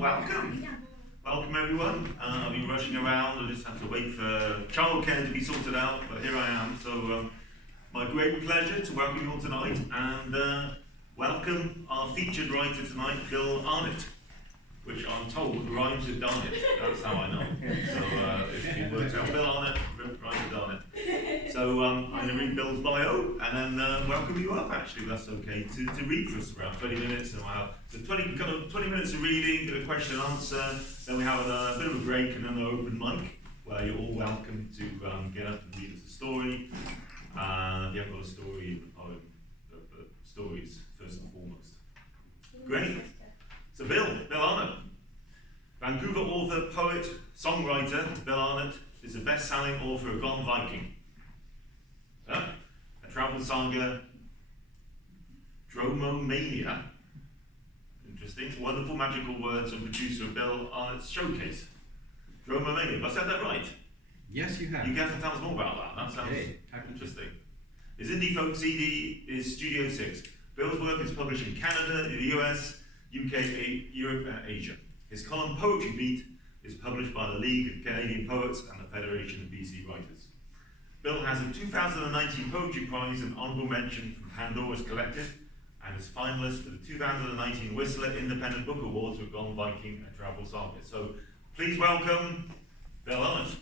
welcome. Welcome everyone. I've been rushing around, I just had to wait for childcare to be sorted out, but here I am. So my great pleasure to welcome you all tonight, and welcome our featured writer tonight, Bill Arnott, which I'm told rhymes with Darnett. That's how I know. So if you were to tell Bill Arnott, rhymes with Darnett. So I'm going to read Bill's bio and then welcome you up, actually, if that's okay, to read for us around 20 minutes. And we'll have so 20 minutes of reading, a question and answer, then we have a bit of a break and then an open mic where you're all welcome to get up and read us a story. If you haven't got a story, stories first and foremost. Great. So Bill Arnott, Vancouver author, poet, songwriter. Bill Arnott is a best-selling author of Gone Viking, a travel saga, Dromomania, interesting, wonderful magical words, and producer of Bill Arnott's showcase. Dromomania, have I said that right? Yes, you have. You have to tell us more about that. That sounds interesting. His indie folk CD is Studio 6. Bill's work is published in Canada, the US, UK, Europe, and Asia. His column Poetry Beat is published by the League of Canadian Poets and the Federation of BC Writers. Bill has a 2019 Poetry Prize and honourable mention from Pandora's Collective, and is finalist for the 2019 Whistler Independent Book Awards with Gone Viking, a travel saga. So please welcome Bill Arnott.